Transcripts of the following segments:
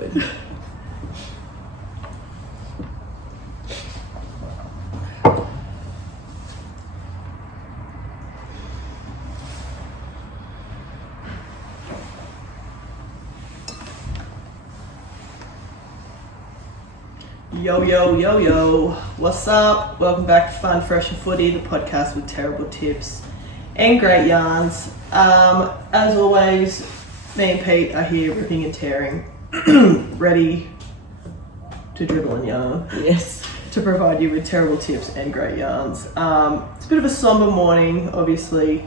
liquid. Yo, yo, yo, yo. What's up? Welcome back to Fun Fresh Footy, the podcast with terrible tips and great yarns. As always, me and Pete are here ripping and tearing, ready to dribble and yarn. Yes. To provide you with terrible tips and great yarns. It's a bit of a somber morning, obviously.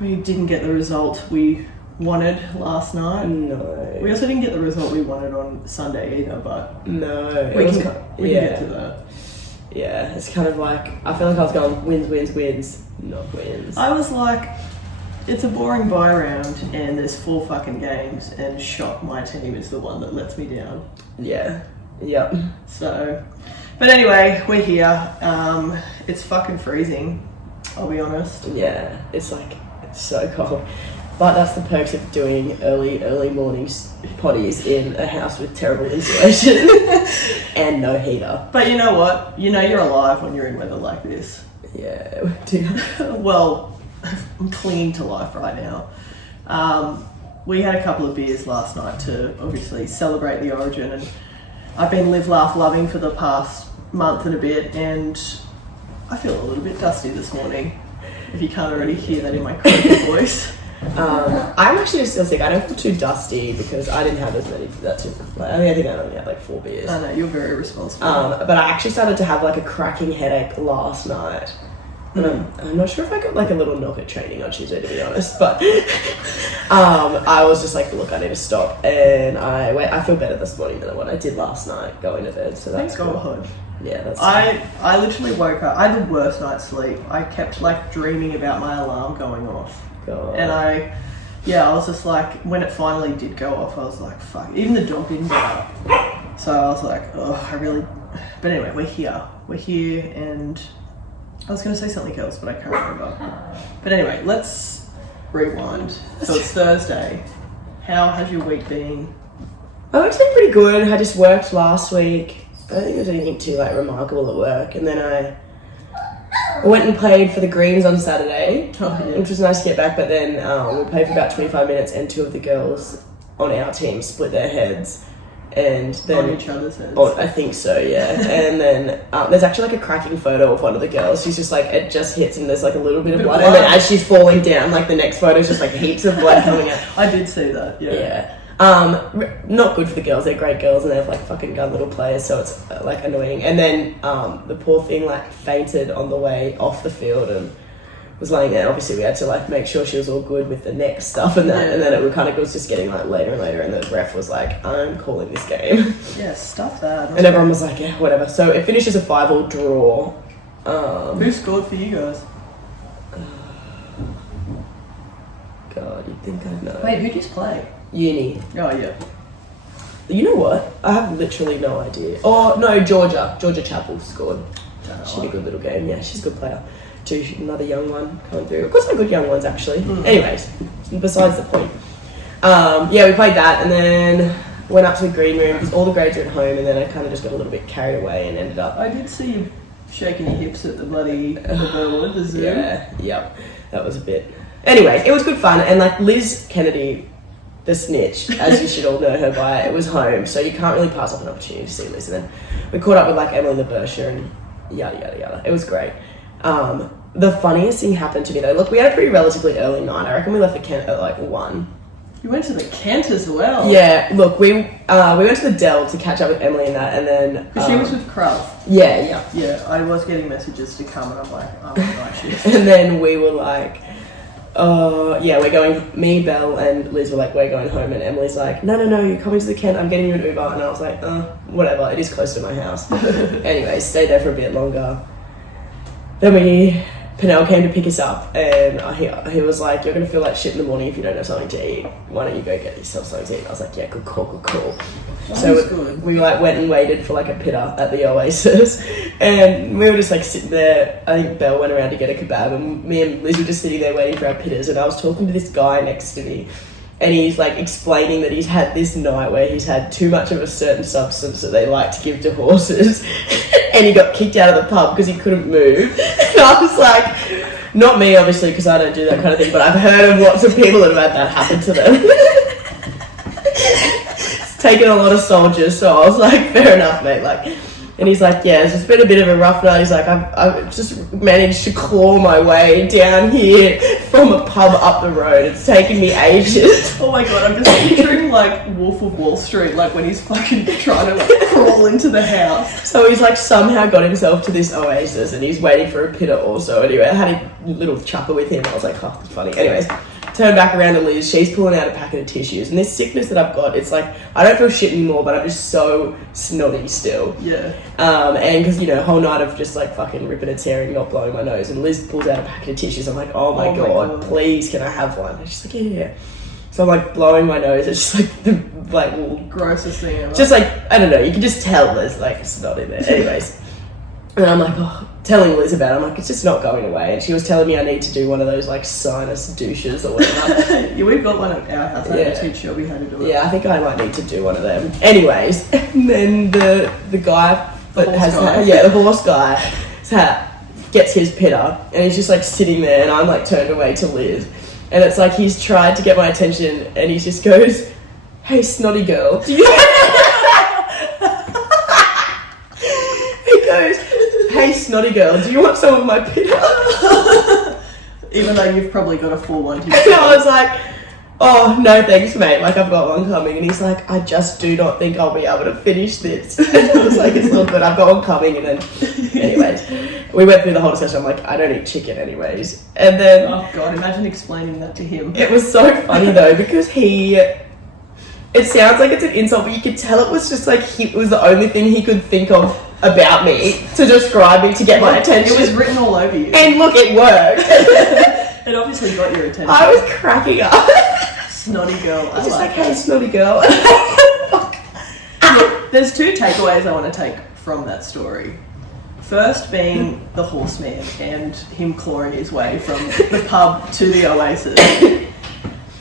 We didn't get the result we wanted last night. No. We also didn't get the result we wanted on Sunday either, but no. we can get to that. Yeah, it's kind of like, I feel like I was going wins, not wins. I was like, it's a boring bye round and there's 4 fucking games and shot my team is the one that lets me down. Yeah. Yep. So, but anyway, we're here. It's fucking freezing, I'll be honest. Yeah, it's so cold. But that's the perks of doing early mornings potties in a house with terrible insulation and no heater. But you know what? You know you're alive when you're in weather like this. Yeah. Well, I'm clinging to life right now. We had a couple of beers last night to obviously celebrate the origin, and I've been live, laugh, loving for the past month and a bit, and I feel a little bit dusty this morning, if you can't already hear that in my croaky voice. I'm actually still sick. I don't feel too dusty because I didn't have as many. I think I only had 4 beers. I know, you're very responsible. But I actually started to have a cracking headache last night. And I'm not sure if I got a little knock at training on Tuesday, to be honest, but I was just look, I need to stop, and I feel better this morning than what I did last night going to bed, so that's Thank cool. God. Yeah, that's I literally woke up, I had the worst night's sleep. I kept dreaming about my alarm going off. God. And I was just when it finally did go off, I was like, fuck. Even the dog didn't get up. So I was like, oh, but anyway, we're here, and I was going to say something else, but I can't remember. But anyway, let's rewind. So it's Thursday. How has your week been? Oh, it's been pretty good. I just worked last week. I don't think there was anything too remarkable at work, and then I went and played for the Greens on Saturday, which was nice to get back, but then we played for about 25 minutes and 2 of the girls on our team split their heads. And then on each other's heads. Oh, I think so, yeah. And then there's actually a cracking photo of one of the girls. She's just it just hits and there's a little bit of blood. And then as she's falling down, the next photo is just heaps of blood coming out. I did see that, yeah. Yeah. Not good for the girls. They're great girls and they're fucking gun little players, so it's annoying. And then the poor thing fainted on the way off the field and was laying there. Obviously we had to make sure she was all good with the neck stuff and that, and then it was just getting later and later, and the ref was I'm calling this game. Yeah, stuff that. And everyone was yeah, whatever. So it finishes a 5-5 draw. Who scored for you guys? God, you'd think I'd know. Wait, who just played? Uni. Oh, yeah. You know what? I have literally no idea. Oh, no, Georgia Chapel scored. She had a good little game. Yeah, she's a good player. Another young one coming through. Of course, some good young ones, actually. Anyways, besides the point. We played that and then went up to the green room because all the grades are at home, and then I kind of just got a little bit carried away and ended up... I did see you shaking your hips at the the zoo. Yeah, yep. That was a bit... Anyway, it was good fun, and Liz Kennedy, the snitch, as you should all know her by, it was home, so you can't really pass up an opportunity to see Liz. And then we caught up with Emily the Bursher and yada yada yada. It was great. The funniest thing happened to me though. Look, we had a pretty relatively early night. I reckon we left the Kent at 1. You went to the Kent as well. Yeah. Look, we went to the Dell to catch up with Emily and that, and then because she was with Cruv. Yeah. Yeah, I was getting messages to come, and I'm oh my gosh. And then we were we're going, me, Belle, and Liz were we're going home, and Emily's no, you're coming to the Kent, I'm getting you an Uber, and I was whatever, it is close to my house. Anyway, stayed there for a bit longer. Then Pernell came to pick us up, and he was you're going to feel like shit in the morning if you don't have something to eat. Why don't you go get yourself something to eat? I was yeah, good call. So we went and waited for a pitta at the Oasis, and we were just sitting there. I think Belle went around to get a kebab, and me and Liz were just sitting there waiting for our pittas, and I was talking to this guy next to me, and he's like explaining that he's had this night where he's had too much of a certain substance that they like to give to horses, and he got kicked out of the pub because he couldn't move. And I was like, not me obviously because I don't do that kind of thing, but I've heard of lots of people that have had that happen to them. It's taken a lot of soldiers, so I was like, fair enough, mate. Like, and he's like, yeah, it's been a bit of a rough night. He's like, I've just managed to claw my way down here from a pub up the road. It's taken me ages. Oh my god, I'm just picturing like Wolf of Wall Street, like when he's fucking trying to like crawl into the house. So he's like somehow got himself to this oasis and he's waiting for a pitter also. Anyway, I had a little chupper with him. I was like, oh, that's funny. Anyways, turn back around to Liz. She's pulling out a packet of tissues. And this sickness that I've got, it's like, I don't feel shit anymore, but I'm just so snotty still. Yeah. And because, you know, whole night of just like fucking ripping its hair and not blowing my nose. And Liz pulls out a packet of tissues. I'm like, oh my god, please, can I have one? And she's like, yeah. So I'm like blowing my nose. It's just like the like grossest thing ever. Just like, I don't know, you can just tell there's like snot in there. Anyways. And I'm like, oh, telling Liz about it. I'm like, it's just not going away. And she was telling me I need to do one of those like sinus douches or whatever. Yeah, we've got one at our house. I have to teach Shelby how to do it. Yeah, I think I might need to do one of them. Anyways, and then the guy that the horse guy gets his pitter and he's just like sitting there and I'm like turned away to Liz. And it's like he's tried to get my attention and he just goes, hey, snotty girl. He goes, hey, snotty girl, do you want some of my pitter? Even though you've probably got a full one. And I was like, oh, no thanks, mate. Like, I've got one coming. And he's like, I just do not think I'll be able to finish this. And I was like, it's not good. I've got one coming. And then, anyways, we went through the whole discussion. I'm like, I don't eat chicken anyways. And then... Oh, God, imagine explaining that to him. It was so funny, though, because it sounds like it's an insult, but you could tell it was just like it was the only thing he could think of about me to describe me to get my attention. It was written all over you. And look, it worked. It obviously got your attention. I was cracking up. Snotty girl. I was just like, hey, snotty girl. Look, there's two takeaways I want to take from that story. First being the horseman and him clawing his way from the pub to the oasis.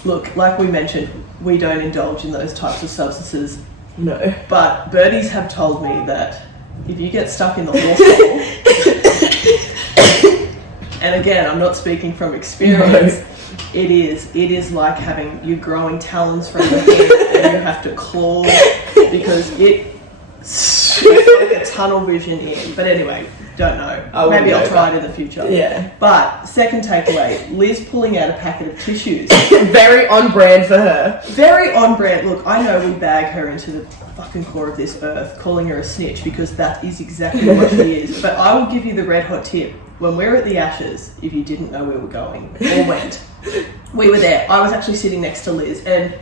Look, like we mentioned, we don't indulge in those types of substances. No. But birdies have told me that if you get stuck in the horse hole, and again, I'm not speaking from experience, it is like having you growing talons from the head and you have to claw because it's like a tunnel vision in. But anyway, don't know. Maybe I'll try it in the future. Yeah. But second takeaway, Liz pulling out a packet of tissues. Very on brand for her. Very on brand. Look, I know we bag her into the fucking core of this earth, calling her a snitch because that is exactly what she is. But I will give you the red hot tip. When we were at the Ashes, if you didn't know where we were going or went, we were there. I was actually sitting next to Liz and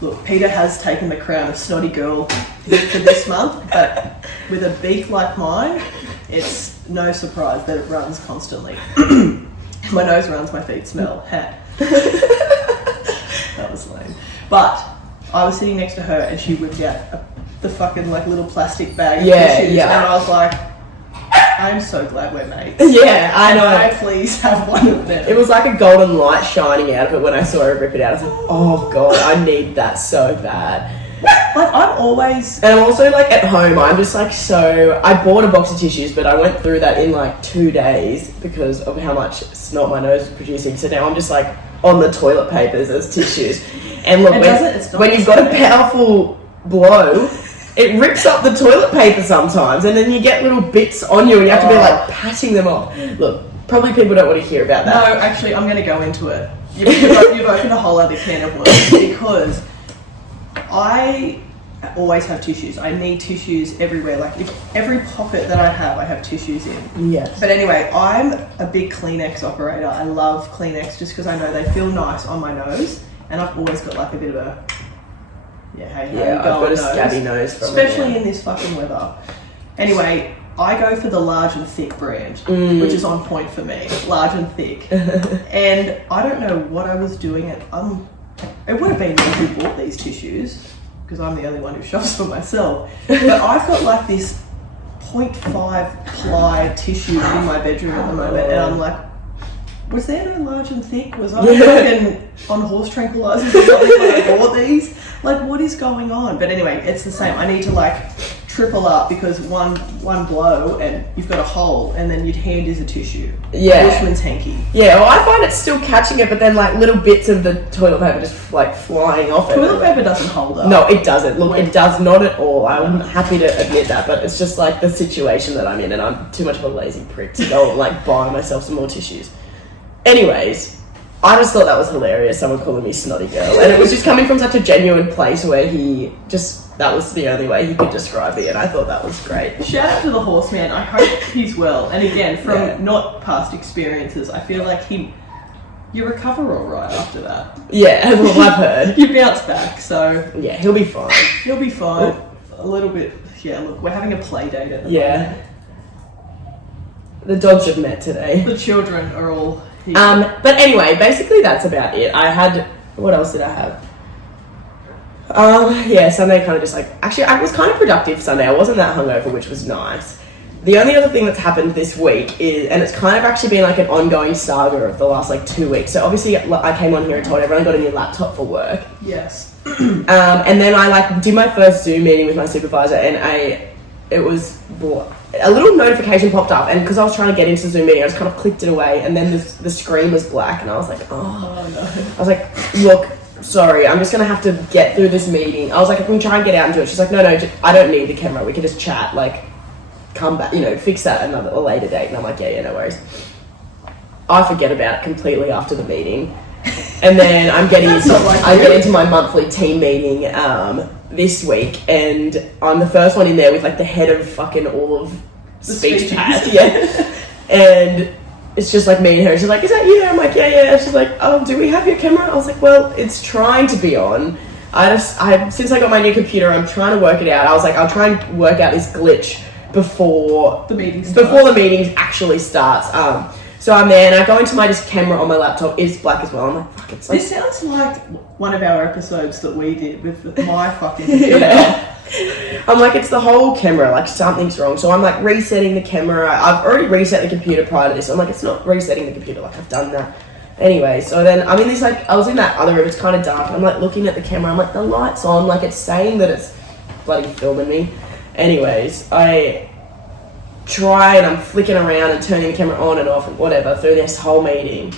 look, Peter has taken the crown of snotty girl for this month, but with a beak like mine, it's no surprise that it runs constantly. My nose runs, my feet smell. Hat. That was lame. But I was sitting next to her and she whipped out the fucking like little plastic bag of tissues, and I was like, I'm so glad we're mates. Yeah, I know. Can I please have one of them? It was like a golden light shining out of it when I saw her rip it out. I was like, oh god, I need that so bad. Like, I'm always... And I'm also like at home, I'm just like so... I bought a box of tissues, but I went through that in like 2 days because of how much snot my nose was producing. So now I'm just like on the toilet papers as tissues. And look, when you've got a powerful blow... It rips up the toilet paper sometimes, and then you get little bits on you, and you have to be like patting them off. Look, probably people don't want to hear about that. No, actually, I'm going to go into it. You've opened a whole other can of worms because I always have tissues. I need tissues everywhere. Like every pocket that I have tissues in. Yes. But anyway, I'm a big Kleenex operator. I love Kleenex just because I know they feel nice on my nose, and I've always got like a bit of a... I've got a scabby nose from especially in this fucking weather. Anyway, I go for the large and thick brand, which is on point for me. Large and thick. And I don't know what I was doing. It would have been me who bought these tissues, because I'm the only one who shops for myself. But I've got like this 0.5 ply tissue in my bedroom at the moment, and I'm like, was there no large and thick? Was I fucking on horse tranquilizers or something when I bought these? Like, what is going on? But anyway, it's the same. I need to like triple up because one blow and you've got a hole, and then your hand is a tissue. Yeah. Bushman's hanky. Yeah, well, I find it's still catching it, but then like little bits of the toilet paper just like flying off it. Toilet paper doesn't hold up. No, it doesn't. Look, it does not at all. I'm happy to admit that, but it's just like the situation that I'm in, and I'm too much of a lazy prick to go and like buy myself some more tissues. Anyways, I just thought that was hilarious, someone calling me snotty girl, and it was just coming from such a genuine place where that was the only way he could describe me, and I thought that was great. Shout out to the horseman. I hope he's well. And again, from not past experiences, I feel like you recover all right after that. Yeah, well, I've heard. You bounce back, so yeah, he'll be fine. He'll be fine. A little bit. Yeah, look, we're having a play date at the moment. The dogs have met today. The children are all here. But anyway, basically that's about it. What else did I have? Sunday kind of just like, actually I was kind of productive Sunday. I wasn't that hungover, which was nice. The only other thing that's happened this week is, and it's kind of actually been like an ongoing saga of the last like 2 weeks. So obviously I came on here and told everyone I got a new laptop for work. Yes. And then I like did my first Zoom meeting with my supervisor, and a little notification popped up, and because I was trying to get into the Zoom meeting, I just kind of clicked it away, and then the screen was black, and I was like, oh no. I was like, look, sorry, I'm just gonna have to get through this meeting. I was like, I can try and get out and do it. She's like, no, I don't need the camera. We can just chat. Like, come back, fix that a later date. And I'm like, yeah, no worries. I forget about it completely after the meeting, and then I get into my monthly team meeting this week, and I'm the first one in there with like the head of fucking all of speech pad, and it's just like me and her. She's like, is that you? I'm like, yeah. She's like, oh, do we have your camera? I was like, well, it's trying to be on. Since I got my new computer, I'm trying to work it out. I was like, I'll try and work out this glitch before the meeting actually starts. So I'm there, and I go into my camera on my laptop. It's black as well. I'm like, fuck, it's like... This sounds like one of our episodes that we did with my fucking computer. I'm like, it's the whole camera, like something's wrong. So I'm like resetting the camera. I've already reset the computer prior to this. I'm like, it's not resetting the computer, like I've done that. Anyway, so then I'm in this like, I was in that other room, it's kind of dark. I'm like looking at the camera, I'm like, the light's on, like it's saying that it's bloody filming me. Anyways, I try and I'm flicking around and turning the camera on and off and whatever through this whole meeting,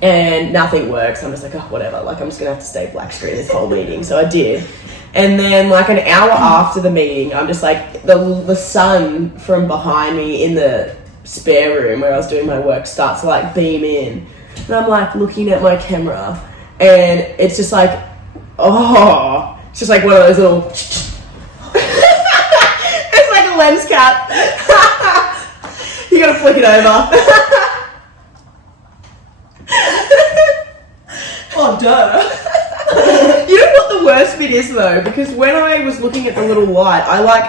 and nothing works. I'm just like, oh, whatever, like I'm just gonna have to stay black screen this whole meeting. So I did. And then like an hour after the meeting, I'm just like, the sun from behind me in the spare room where I was doing my work starts to like beam in, and I'm like looking at my camera, and it's just like, oh, it's just like one of those little it's like a lens cap. You gotta flick it over. Oh, duh. You know what the worst bit is though? Because when I was looking at the little light, I like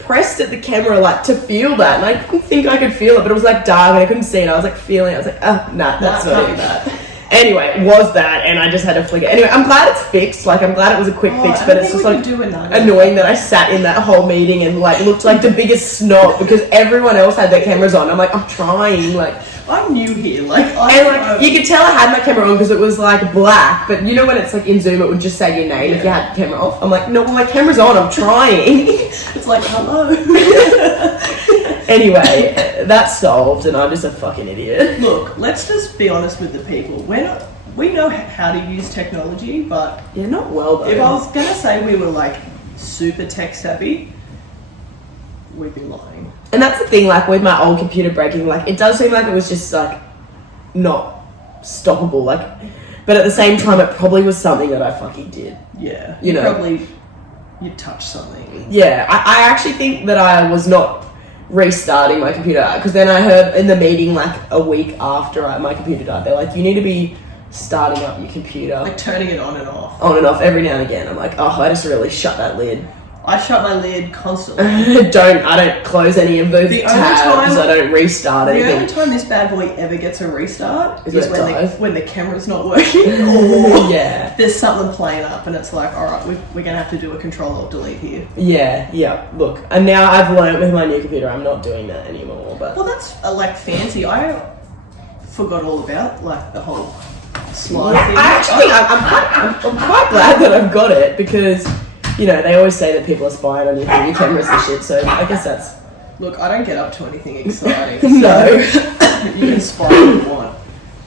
pressed at the camera like to feel that, and I didn't think I could feel it, but it was like dark and I couldn't see it. I was like feeling it. I was like, nah, that's not even that. Anyway, it was that, and I just had to flick it. Anyway, I'm glad it's fixed. Like, I'm glad it was a quick fix, but it's just like annoying that I sat in that whole meeting and like looked like the biggest snob because everyone else had their cameras on. I'm like, I'm trying, like. I'm new here, you could tell I had my camera on because it was like black, but you know when it's like in Zoom it would just say your name if you had the camera off. I'm like, no, well, my camera's on, I'm trying. It's like, hello. Anyway, that's solved, and I'm just a fucking idiot. Look, let's just be honest with the people. We know how to use technology, but yeah, not well though. If I was gonna say we were like super tech savvy, we'd be lying. And that's the thing, like with my old computer breaking, like it does seem like it was just like not stoppable, like, but at the same time it probably was something that I fucking did. Yeah, you know, probably you touched something. Yeah, I actually think that I was not restarting my computer, because then I heard in the meeting like a week after my computer died, they're like, you need to be starting up your computer, like turning it on and off every now and again. I'm like, oh, I just really shut that lid. I shut my lid constantly. I don't close any of those tabs. I don't restart anything. The only time this bad boy ever gets a restart is when the camera's not working, or there's something playing up and it's like, all right, we're gonna have to do a Control-Alt-Delete here. Yeah. Look, and now I've learned with my new computer, I'm not doing that anymore. But well, that's like fancy. I forgot all about like the whole slide Yeah, thing. I actually think I'm quite glad that I've got it because, you know, they always say that people are spying on you through your cameras and shit, so I guess that's... Look, I don't get up to anything exciting. No. You can spy if you want.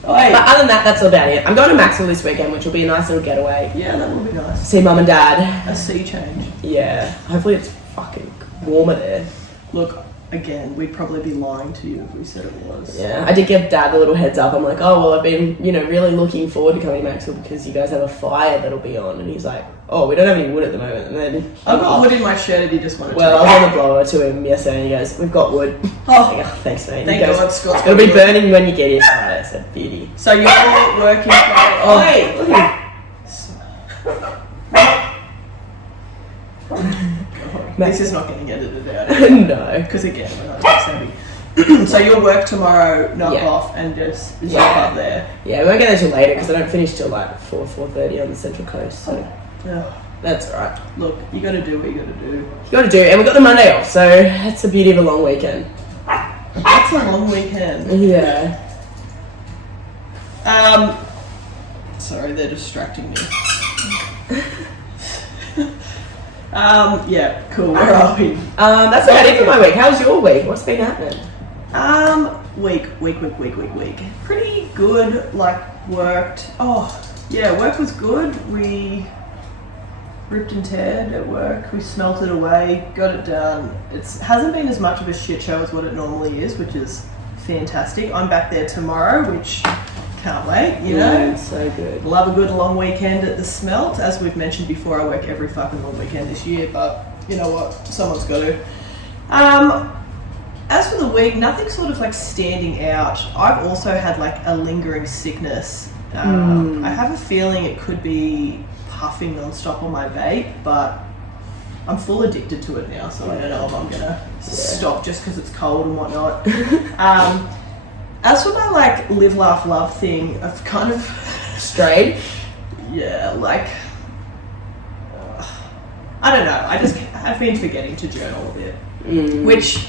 But other than that, that's about it. I'm going to Maxwell this weekend, which will be a nice little getaway. Yeah, that will be nice. See mum and dad. A sea change. Yeah. Hopefully it's fucking warmer there. Look, again, we'd probably be lying to you if we said it was. Yeah. I did give dad a little heads up. I'm like, oh, well, I've been, you know, really looking forward to coming to Maxwell because you guys have a fire that'll be on. And he's like, oh, we don't have any wood at the moment. And then... I've got wood in my shed if you just want to Well, I was on the blower to him yesterday and he goes, we've got wood. Oh, Like, oh thanks, mate. thank He goes, God, Scott's it'll be got burning when you get here. Friday. I said, beauty. So you're working Friday. Oh, hey, look at This is not getting edited out. No. Because again, we're not tech savvy. So you'll work tomorrow, knock Yeah. off, and just jump Yeah. up there. Yeah, we won't get there till later because I don't finish till like 4:30 on the Central Coast, so Yeah. that's alright. Look, you got to do what you got to do. You gotta do it, and we've got the Monday off, so that's the beauty of a long weekend. That's a long weekend. Yeah. Sorry, they're distracting me. Yeah, cool. Where are we? That's about it for my week. How's your week? What's been happening? Week. Pretty good, like, worked. Oh, yeah, work was good. We ripped and teared at work. We smelted away, got it done. It hasn't been as much of a shit show as what it normally is, which is fantastic. I'm back there tomorrow, which can't wait, you know. So good. Love a good long weekend at the Smelt. As we've mentioned before, I work every fucking long weekend this year, but you know what? Someone's got to. As for the week, nothing sort of like standing out. I've also had like a lingering sickness. I have a feeling it could be puffing non-stop on my vape, but I'm full addicted to it now, so I don't know if I'm gonna stop just because it's cold and whatnot. As for my like live, laugh, love thing, I've kind of Strayed? yeah, like I don't know. I've been forgetting to journal a bit, which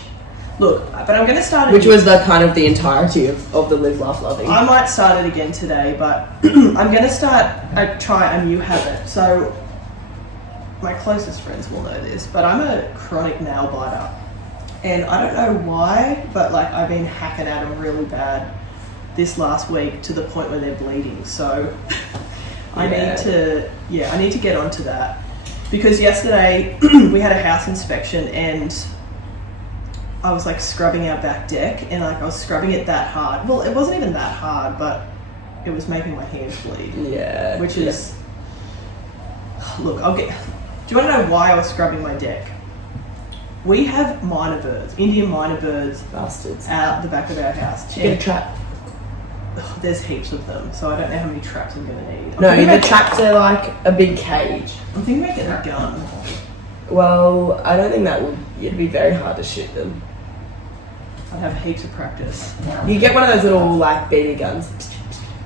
look, but I'm going to start. Which was the kind of the entirety of the live, laugh, loving. I might start it again today, but I'm going to try a new habit. So my closest friends will know this, but I'm a chronic nail biter. And I don't know why, but like I've been hacking at them really bad this last week to the point where they're bleeding. So I need to get onto that. Because yesterday we had a house inspection and I was like scrubbing our back deck and like I was scrubbing it that hard. Well, it wasn't even that hard, but it was making my hands bleed. Yeah. Which is, look, do you want to know why I was scrubbing my deck? We have minor birds, Indian minor birds, Bastards. out the back of our house. Did you get a trap? There's heaps of them, so I don't know how many traps I'm going to need. No, the traps are like a big cage. I'm thinking about getting a gun. Well, I don't think that would. It'd be very hard to shoot them. I'd have heaps of practice. You get one of those little like BB guns.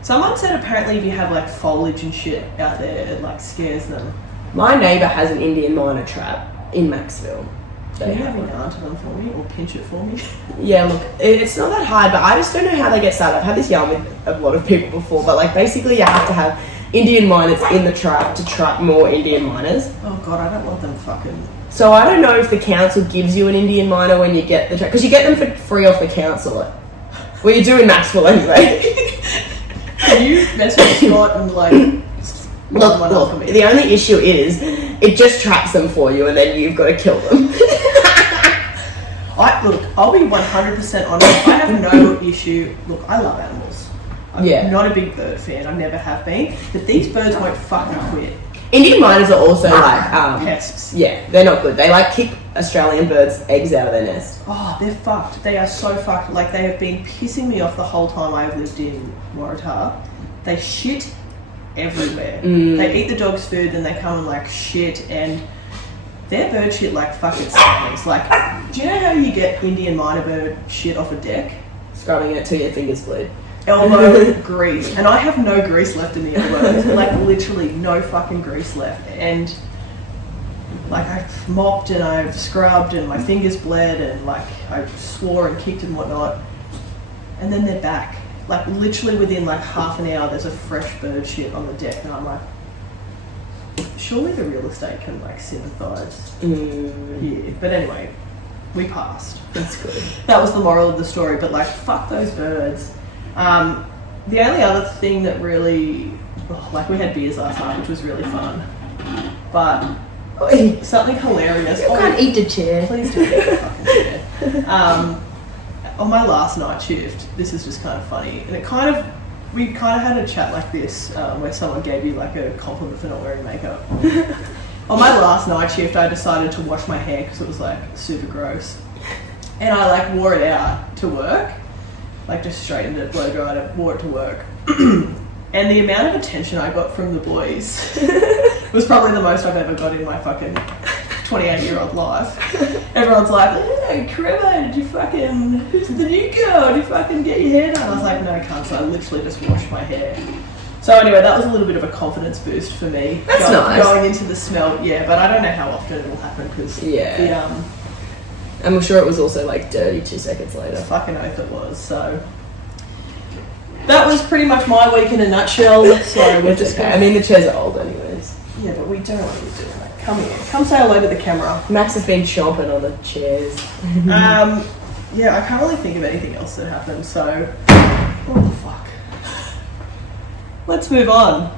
Someone said apparently if you have like foliage and shit out there, it like scares them. My neighbour has an Indian miner trap in Maxville. Can you have a yarn to them for me or pinch it for me? Yeah, look, it's not that hard, but I just don't know how they get started. I've had this yarn with a lot of people before, but like basically you have to have Indian miners in the trap to trap more Indian miners. Oh god, I don't want them fucking... So I don't know if the council gives you an Indian miner when you get the trap, because you get them for free off the council. Well, you do in Maxwell anyway. Can you message Scott and like... Look, the only issue is it just traps them for you and then you've got to kill them. I'll be 100% honest. I have no issue. Look, I love animals. I'm not a big bird fan. I never have been. But these birds won't fucking quit. Indian miners are also like pests. Yeah, they're not good. They like kick Australian birds' eggs out of their nest. Oh, they're fucked. They are so fucked. Like they have been pissing me off the whole time I've lived in Waratah. They shit everywhere. They eat the dog's food, then they come and like shit, and their bird shit like fucking stinks. Like, do you know how you get Indian miner bird shit off a deck? Scrubbing it till your fingers bleed. Elbow grease, and I have no grease left in the elbows. Like literally no fucking grease left, and like I've mopped and I've scrubbed and my fingers bled and like I swore and kicked and whatnot, and then they're back. like literally within like half an hour, there's a fresh bird shit on the deck, and I'm like, surely the real estate can like sympathise. Yeah, but anyway, we passed. That's good. That was the moral of the story. But like, fuck those birds. The only other thing that really, like, we had beers last night, which was really fun, but something hilarious. You can't eat the chair. Please don't eat the fucking chair. On my last night shift, this is just kind of funny, and we kind of had a chat like this, where someone gave you like a compliment for not wearing makeup. On my last night shift, I decided to wash my hair because it was like super gross, and I like wore it out to work, like just straightened it, blow dried it, wore it to work. And the amount of attention I got from the boys was probably the most I've ever got in my fucking 28-year-old life. Everyone's like, "Oh, Cremo, who's the new girl? Did you fucking get your hair done?" I was like, "No, I can't." So I literally just washed my hair. So anyway, that was a little bit of a confidence boost for me. That's nice. Going into the smell, yeah, but I don't know how often it will happen because I'm sure it was also like dirty 2 seconds later. Fucking oath it was. So that was pretty much my week in a nutshell. Sorry, we're just. Okay. I mean, the chairs are old anyways. Yeah, but we don't want to be doing that. Come here. Come say hello to the camera. Max has been chomping on the chairs. Yeah, I can't really think of anything else that happened, so what the fuck? Let's move on.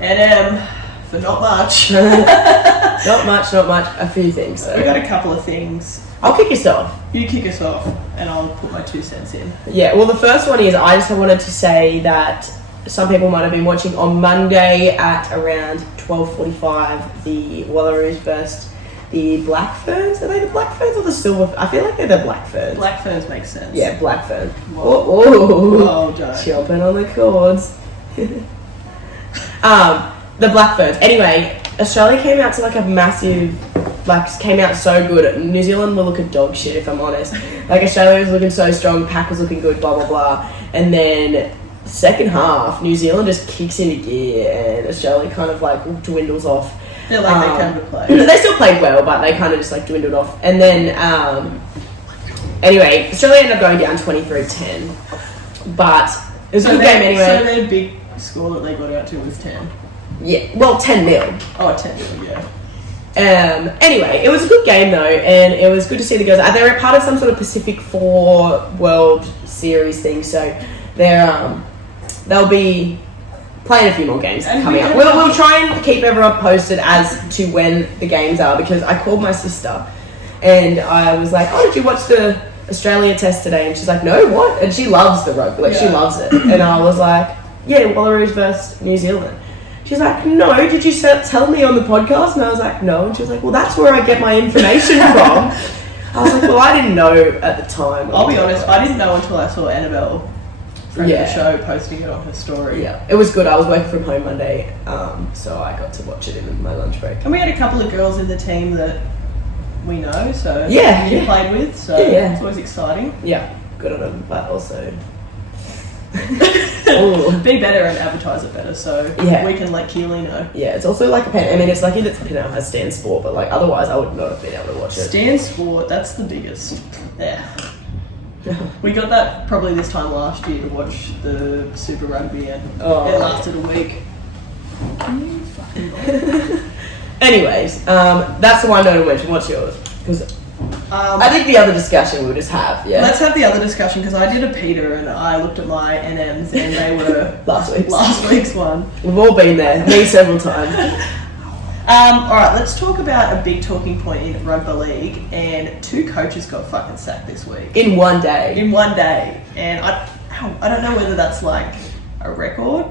NM for not much. Not much. A few things. So. We got a couple of things. I'll kick us off. You kick us off, and I'll put my 2 cents in. Yeah, well, the first one is I just wanted to say that some people might have been watching on Monday at around 12:45 the Wallaroos versus the Black Ferns. Are they the Black Ferns or the Silver? I feel like they're the Black Ferns. Black Ferns makes sense. Yeah, Black Fern. Whoa. Oh, don't. Chomping on the cords. The Black Ferns. Anyway, Australia came out to like a massive, came out so good. New Zealand were looking dog shit, if I'm honest. Like, Australia was looking so strong, Pack was looking good, blah, blah, blah. And then second half, New Zealand just kicks into gear and Australia kind of like dwindles off. They're like they came to play. They still played well, but they kind of just like dwindled off. And then, anyway, Australia ended up going down 23-10. But it was a good game anyway. So their big score that they got out to was 10. Yeah, well, 10-0. Oh, 10-0, yeah. Anyway, it was a good game though, and it was good to see the girls. They were part of some sort of Pacific 4 World Series thing, so they'll be playing a few more games coming up. We'll try and keep everyone posted as to when the games are, because I called my sister and I was like, "Oh, did you watch the Australia test today?" And she's like, "No, what?" And she loves the rugby, she loves it. And I was like, "Yeah, Wallaroos versus New Zealand." She's like, "No, did you tell me on the podcast?" And I was like, "No." And she was like, "Well, that's where I get my information from." I was like, "Well, I didn't know at the time." I'll be honest, I didn't know until I saw Annabelle from the show posting it on her story. Yeah, it was good. I was working from home Monday, so I got to watch it in my lunch break. And we had a couple of girls in the team that we know, so you played with, so it's always exciting. Yeah, good on them, but also... be better and advertise it better, so we can let Keely know. Yeah, it's also like it's lucky that Penthouse has Stan Sport, but like otherwise I would not have been able to watch it. Stan Sport, that's the biggest. Yeah. We got that probably this time last year to watch the Super Rugby, and it lasted a week. Can you fucking Anyways, that's the one note I mentioned. What's yours? Because I think the other discussion we'll just have, Let's have the other discussion, because I did a Peter and I looked at my NMs and they were last week's one. We've all been there, me several times. Alright, let's talk about a big talking point in rugby league, and 2 coaches got fucking sacked this week. In one day. And I don't know whether that's like a record.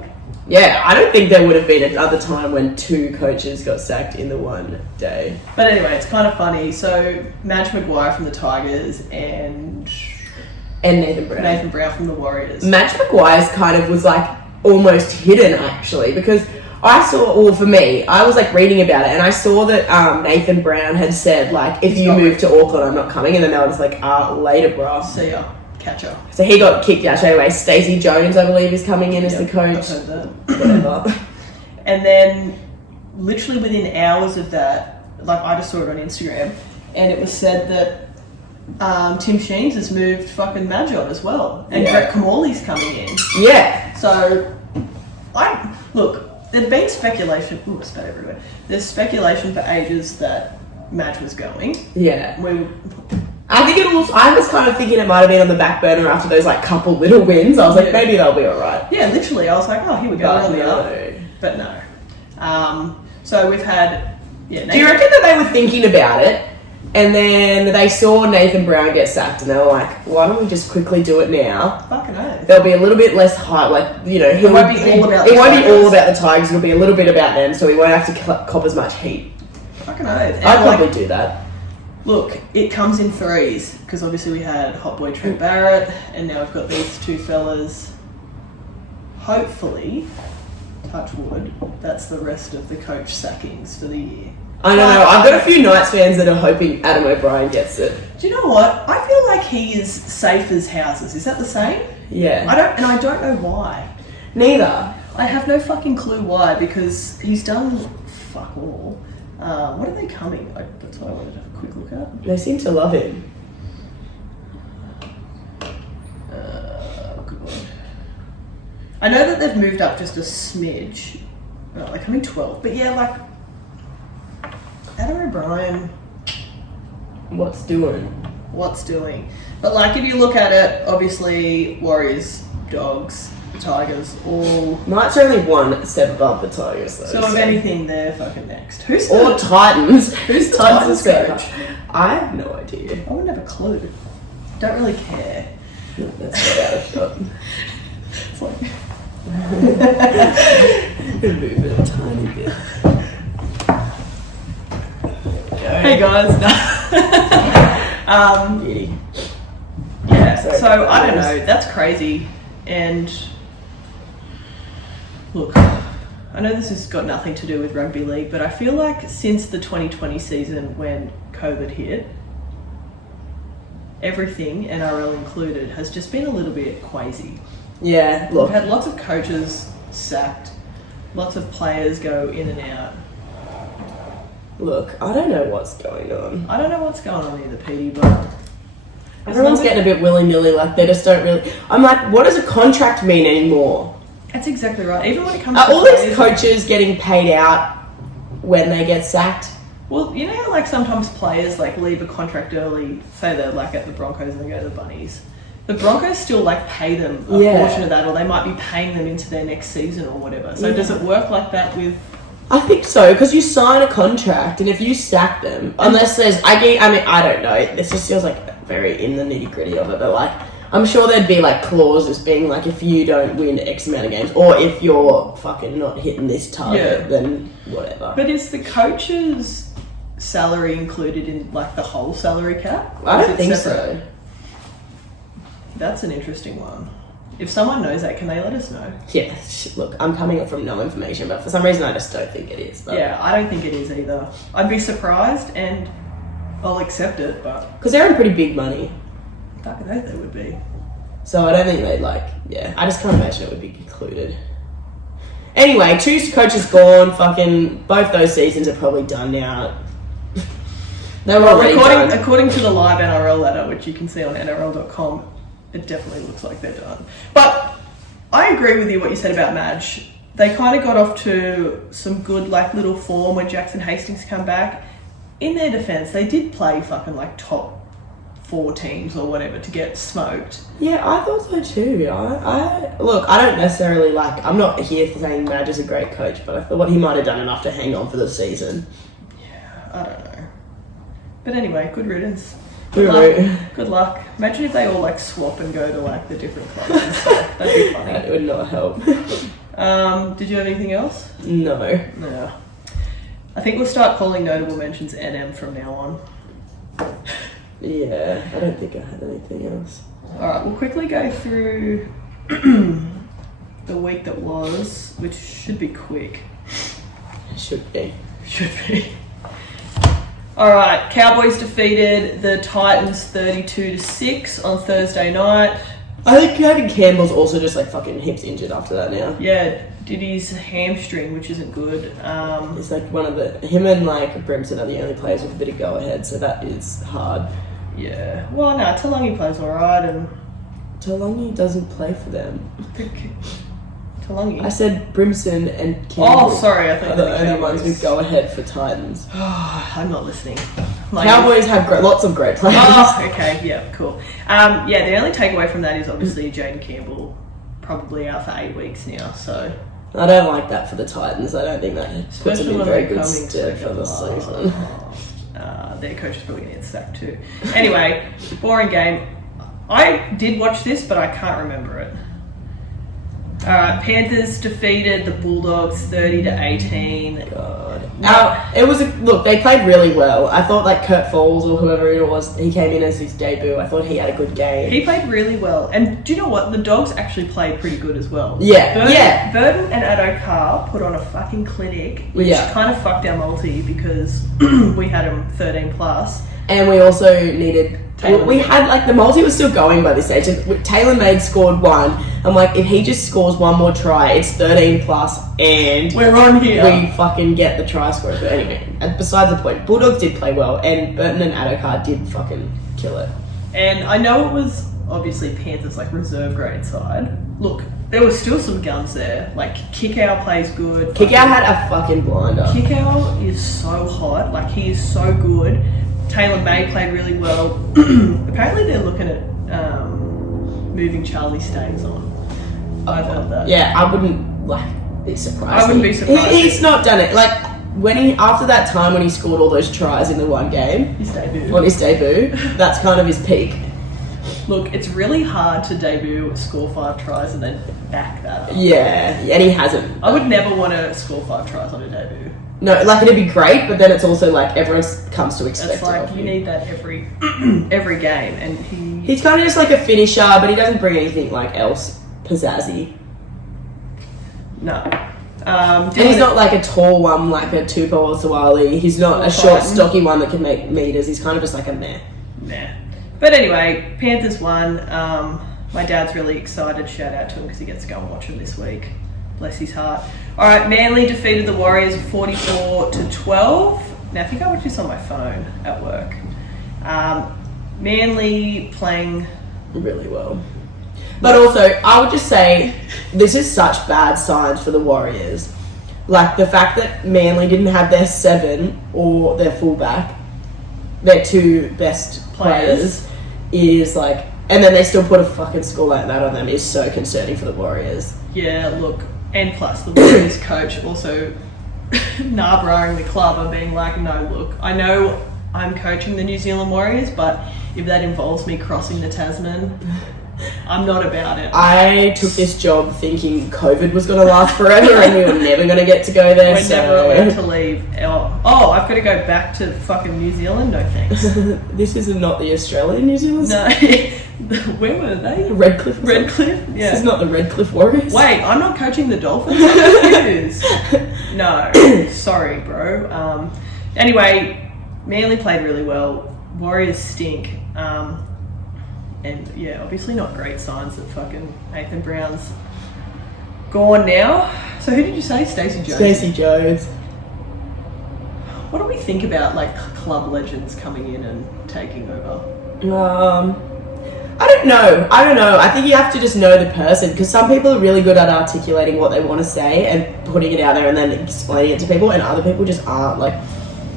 Yeah, I don't think there would have been another time when 2 coaches got sacked in the one day. But anyway, it's kind of funny. So, Marge Maguire from the Tigers and Nathan Brown. Nathan Brown from the Warriors. Marge Maguire's kind of was like almost hidden actually, because for me, I was like reading about it and I saw that Nathan Brown had said like, if you move to Auckland, I'm not coming. And then I was like, later, bro. See ya. Catcher. So he got kicked out straight away. Stacey Jones, I believe, is coming in as the coach. I've heard that. Whatever. And then, literally within hours of that, like I just saw it on Instagram, and it was said that Tim Sheens has moved fucking Madge on as well. And Brett Kamali's coming in. Yeah. So, there'd been speculation. Ooh, I spat everywhere. There's speculation for ages that Madge was going. Yeah. I was kind of thinking it might have been on the back burner after those like couple little wins. I was like, maybe they'll be alright. Yeah, literally. I was like, oh, here we go. But no. So we've had. Yeah. Do you reckon that they were thinking about it, and then they saw Nathan Brown get sacked, and they were like, why don't we just quickly do it now? Fucking oath. There'll be a little bit less hype, like, you know, it won't be all about the Tigers. It'll be a little bit about them, so we won't have to cop as much heat. Fucking oath. I'd probably do that. Look, it comes in threes, because obviously we had Hot Boy Trent Barrett, and now we've got these two fellas. Hopefully, touch wood, that's the rest of the coach sackings for the year. I don't know. I've got a few Knights fans that are hoping Adam O'Brien gets it. Do you know what? I feel like he is safe as houses. Is that the same? Yeah. I don't know why. Neither. I have no fucking clue why, because he's done fuck all. What are they coming? That's what I wanted to have a quick look at. They seem to love him. Good one. I know that they've moved up just a smidge. They're coming 12. But yeah, like, Adam O'Brien. What's doing? But like, if you look at it, obviously, Warriors, Dogs, Tigers, all... Knights are only one step above the Tigers, though. So if anything, they're fucking next. Or Titans. Who's the Titans coach? I have no idea. I wouldn't have a clue. Don't really care. That's right out of shot. It's like... Move it a tiny bit. Hey guys. Beauty. Yeah, so I don't know. That's crazy. And look, I know this has got nothing to do with rugby league, but I feel like since the 2020 season when COVID hit, everything, NRL included, has just been a little bit crazy. Yeah, look. We've had lots of coaches sacked, lots of players go in and out. Look, I don't know what's going on. I don't know what's going on either, Petey, but... Everyone's getting a bit willy-nilly, like they just don't really... I'm like, what does a contract mean anymore? That's exactly right. Even when it comes to all players, these coaches getting paid out when they get sacked? Well, you know how like sometimes players like leave a contract early, say they're like at the Broncos and they go to the Bunnies. The Broncos still like pay them a portion of that, or they might be paying them into their next season or whatever. So does it work like that with... I think so, because you sign a contract, and if you sack them, unless there's, I mean, I don't know, this just feels like very in the nitty gritty of it, but like, I'm sure there'd be like clauses being like, if you don't win X amount of games, or if you're fucking not hitting this target, then whatever. But is the coach's salary included in like the whole salary cap? I don't think so. That's an interesting one. If someone knows that, can they let us know? Yeah, look, I'm coming up from no information, but for some reason I just don't think it is. But... Yeah, I don't think it is either. I'd be surprised and I'll accept it, but... Because they're in pretty big money. Fucking oath they would be. So I don't think they'd like, I just can't imagine it would be included. Anyway, two coaches gone, fucking, both those seasons are probably done now. They were already done. According to the live NRL ladder, which you can see on NRL.com, it definitely looks like they're done. But I agree with you what you said about Madge. They kind of got off to some good like little form when Jackson Hastings come back. In their defence, they did play fucking like top 4 teams or whatever to get smoked. Yeah, I thought so too. Look, I don't necessarily like... I'm not here for saying Madge is a great coach, but I thought he might have done enough to hang on for the season. Yeah, I don't know. But anyway, good riddance. Good luck. Imagine if they all like swap and go to like the different clubs and stuff. That'd be funny. That would not help. Did you have anything else? No. No. I think we'll start calling notable mentions NM from now on. Yeah, I don't think I had anything else. Alright, we'll quickly go through the week that was, which should be quick. Should be. Alright, Cowboys defeated the Titans 32-6 on Thursday night. I think Kevin Campbell's also just like fucking hips injured after that now. Yeah, did his hamstring, which isn't good. It's like him and like Brimson are the only players with a bit of go ahead, so that is hard. Yeah. Well, no, Talangi plays alright, and Talangi doesn't play for them. Talangi. I said Brimson and Campbell. Oh, sorry, I thought are the only ones who go ahead for Titans. I'm not listening. Cowboys have lots of great players. Oh, okay, yeah, cool. Yeah, the only takeaway from that is obviously Jaden Campbell probably out for 8 weeks now, so. I don't like that for the Titans. I don't think that puts them in very good coming stead for the season. Their coach is probably going to get sacked too. Anyway, boring game. I did watch this, but I can't remember it. Alright, Panthers defeated the Bulldogs 30-18. God. It was look, they played really well. I thought like Kurt Falls or whoever it was, he came in as his debut. I thought he had a good game. He played really well. And do you know what? The Dogs actually played pretty good as well. Yeah. Burton and Addo Carr put on a fucking clinic, which kind of fucked our multi because we had him 13 plus. And we also needed... We had, like, the multi was still going by this stage. And Taylor Made scored 1. I'm like, if he just scores one more try, it's 13 plus, and... We're on here. We fucking get the try score. But anyway, besides the point, Bulldogs did play well, and Burton and Adokar did fucking kill it. And I know it was, obviously, Panthers, like, reserve grade side. Look, there was still some guns there. Like, Kickout plays good. Kickout had a fucking blinder. Kickout is so hot. Like, he is so good. Taylor May played really well. Apparently they're looking at moving Charlie Staines on. I've heard that. Yeah, I wouldn't be surprised. I wouldn't be surprised. He's not done it. Like when after that time when he scored all those tries in the one game, his debut. That's kind of his peak. Look, it's really hard to debut, score 5 tries, and then back that up. Yeah, and he hasn't. I would never want to score 5 tries on a debut. No, like it'd be great, but then it's also like everyone comes to expect it's like it. You need that every game, and he's kind of just like a finisher, but he doesn't bring anything like else pizzazzy. No. And he's not like a tall one like a Tupou or Sawali. He's not a short, stocky one that can make meters. He's kind of just like a meh. Nah. But anyway, Panthers won. My dad's really excited. Shout out to him because he gets to go and watch him this week. Bless his heart. All right, Manly defeated the Warriors 44-12. Now, I think I watched this on my phone at work. Manly playing really well. But also, I would just say, this is such bad signs for the Warriors. Like, the fact that Manly didn't have their 7 or their fullback, their 2 best players, is like... And then they still put a fucking score like that on them is so concerning for the Warriors. Yeah, look... And plus, the Warriors coach also nah-brahing the club and being like, no, look, I know I'm coaching the New Zealand Warriors, but if that involves me crossing the Tasman, I'm not about it. I took this job thinking COVID was going to last forever and we were never going to get to go there. We're never allowed to leave. Oh, I've got to go back to fucking New Zealand? No thanks. This is not the Australian New Zealand? No. Where were they? Redcliffe. Redcliffe? Yeah. This is not the Redcliffe Warriors. Wait, I'm not coaching the Dolphins? I'm confused. No. Sorry, bro. Anyway, Manly played really well. Warriors stink. And yeah, obviously not great signs that fucking Nathan Brown's gone now. So who did you say? Stacey Jones? Stacey Jones. What do we think about like club legends coming in and taking over? I don't know. I think you have to just know the person because some people are really good at articulating what they want to say and putting it out there and then explaining it to people, and other people just aren't. Like,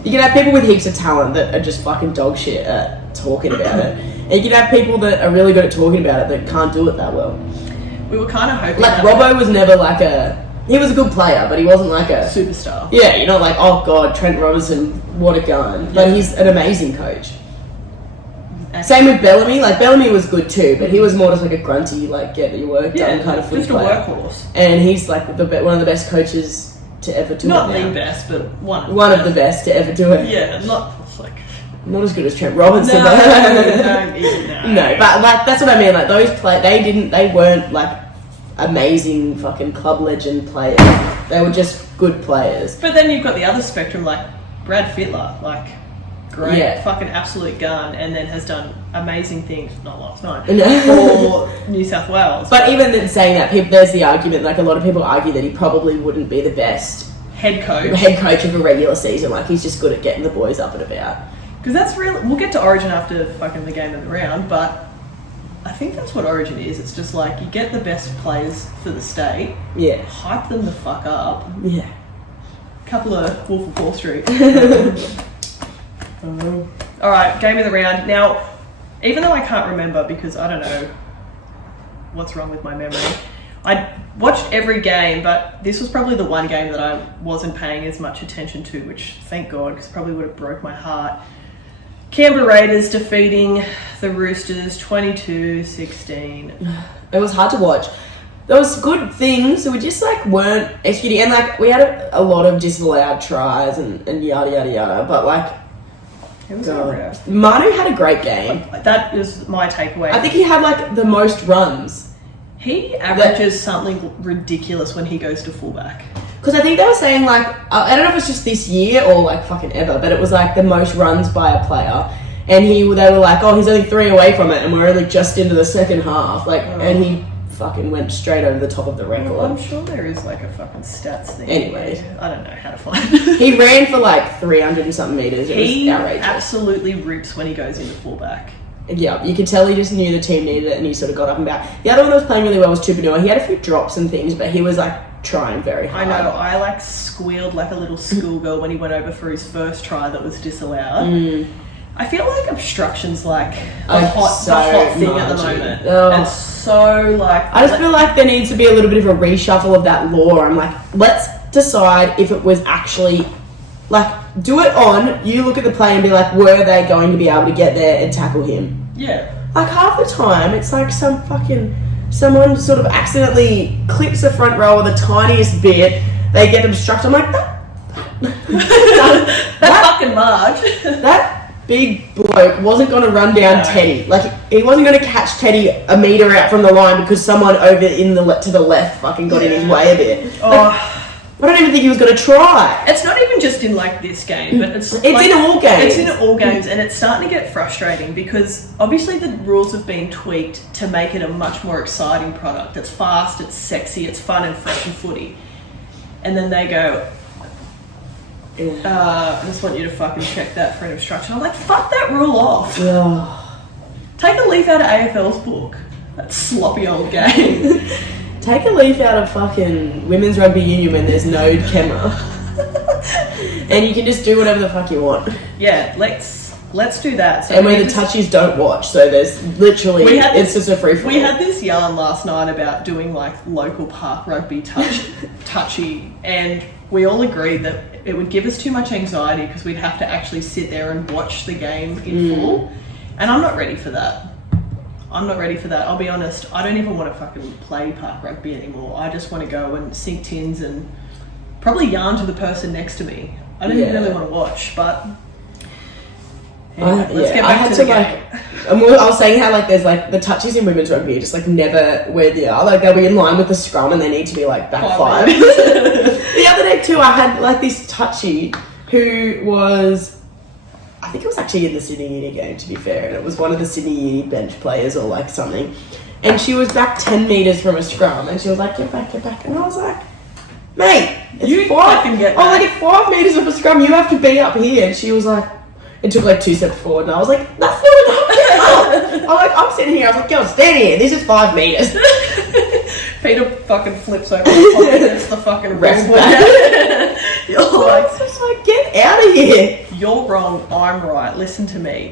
you can have people with heaps of talent that are just fucking dog shit at talking about it. And you can have people that are really good at talking about it that can't do it that well. We were kind of hoping... Like, Robbo was never like a... He was a good player, but he wasn't like a... Superstar. Yeah, you're not like, oh God, Trent Robinson, what a gun. Yeah. But he's an amazing coach. Same with Bellamy. Like, Bellamy was good too, but he was more just like a grunty, like, get your work done kind of footy player. Just a workhorse. And he's like one of the best coaches to ever do not it now. Not the best, but one of the best to ever do it. Yeah, not like... Not as good as Trent Robinson. No, no, but like that's what I mean. Like those they weren't like amazing fucking club legend players. They were just good players. But then you've got the other spectrum, like Brad Fittler, like great fucking absolute gun, and then has done amazing things. Not last night for New South Wales. But even in saying that, there's the argument. Like a lot of people argue that he probably wouldn't be the best head coach of a regular season. Like he's just good at getting the boys up and about. Because that's real. We'll get to Origin after fucking the game of the round, but I think that's what Origin is. It's just like you get the best players for the state, hype them the fuck up. Yeah. Couple of Wolf of Wall Street. All right, game of the round. Now, even though I can't remember because I don't know what's wrong with my memory, I watched every game, but this was probably the one game that I wasn't paying as much attention to, which thank God, because probably would have broke my heart. Canberra Raiders defeating the Roosters 22-16. It was hard to watch. There was good things, so we just like weren't executing, and like we had a lot of disallowed tries and yada yada yada. But like, it was alright. Manu had a great game. That is my takeaway. I think he had like the most runs. He averages something ridiculous when he goes to fullback. Because I think they were saying like, I don't know if it's just this year or like fucking ever, but it was like the most runs by a player. And they were like, oh, he's only 3 away from it and we're only just into the second half. Like, and he fucking went straight over the top of the record. Well, I'm sure there is like a fucking stats thing. Anyway. I don't know how to find it. He ran for like 300 and something meters. It was outrageous. Absolutely rips when he goes into fullback. Yeah, you could tell he just knew the team needed it and he sort of got up and back. The other one that was playing really well was Tupanua. He had a few drops and things, but he was like trying very hard. I know, I like squealed like a little schoolgirl when he went over for his first try that was disallowed. I feel like obstruction's like the hot thing at the moment. Oh. It's so like... I just feel like there needs to be a little bit of a reshuffle of that law. I'm like, let's decide if it was actually... Like, do it on, you look at the play and be like, were they going to be able to get there and tackle him? Yeah. Like, half the time, it's like someone sort of accidentally clips the front row the tiniest bit, they get obstructed. I'm like, that fucking Marge. That big bloke wasn't going to run down Teddy. Like, he wasn't going to catch Teddy a metre out from the line because someone over to the left fucking got in his way a bit. I don't even think he was going to try. It's not even just in like this game, but it's like, in all games. It's in all games, and it's starting to get frustrating because obviously the rules have been tweaked to make it a much more exciting product. It's fast, it's sexy, it's fun and fresh and footy. And then they go, I just want you to fucking check that for an obstruction. I'm like, fuck that rule off. Take a leaf out of AFL's book. That sloppy old game. Take a leaf out of fucking women's rugby union when there's no camera. And you can just do whatever the fuck you want. Yeah, let's do that. So and where the touchies don't watch, so there's literally, it's just a free-for-all. We had this yarn last night about doing like local park rugby touchy, and we all agreed that it would give us too much anxiety because we'd have to actually sit there and watch the game in full. And I'm not ready for that. I'll be honest. I don't even want to fucking play park rugby anymore. I just want to go and sink tins and probably yarn to the person next to me. I don't even really want to watch, but anyway, let's get back to the game. I was saying how like there's like the touchies in women's rugby are just like never where they are. Like they'll be in line with the scrum and they need to be like back 5. The other day too, I had like this touchy who was, I think it was actually in the Sydney Uni game, to be fair, and it was one of the Sydney Uni bench players or like something. And she was back 10 metres from a scrum, and she was like, get back. And I was like, mate, it's 5. Like, at 5 metres of a scrum, you have to be up here. And she was like, it took like 2 steps forward, and I was like, that's not enough. I'm sitting here, I was like, girl, stand here, this is 5 metres. Peter fucking flips over it's the fucking ref back. You're like, just like, get out of here. You're wrong, I'm right, listen to me.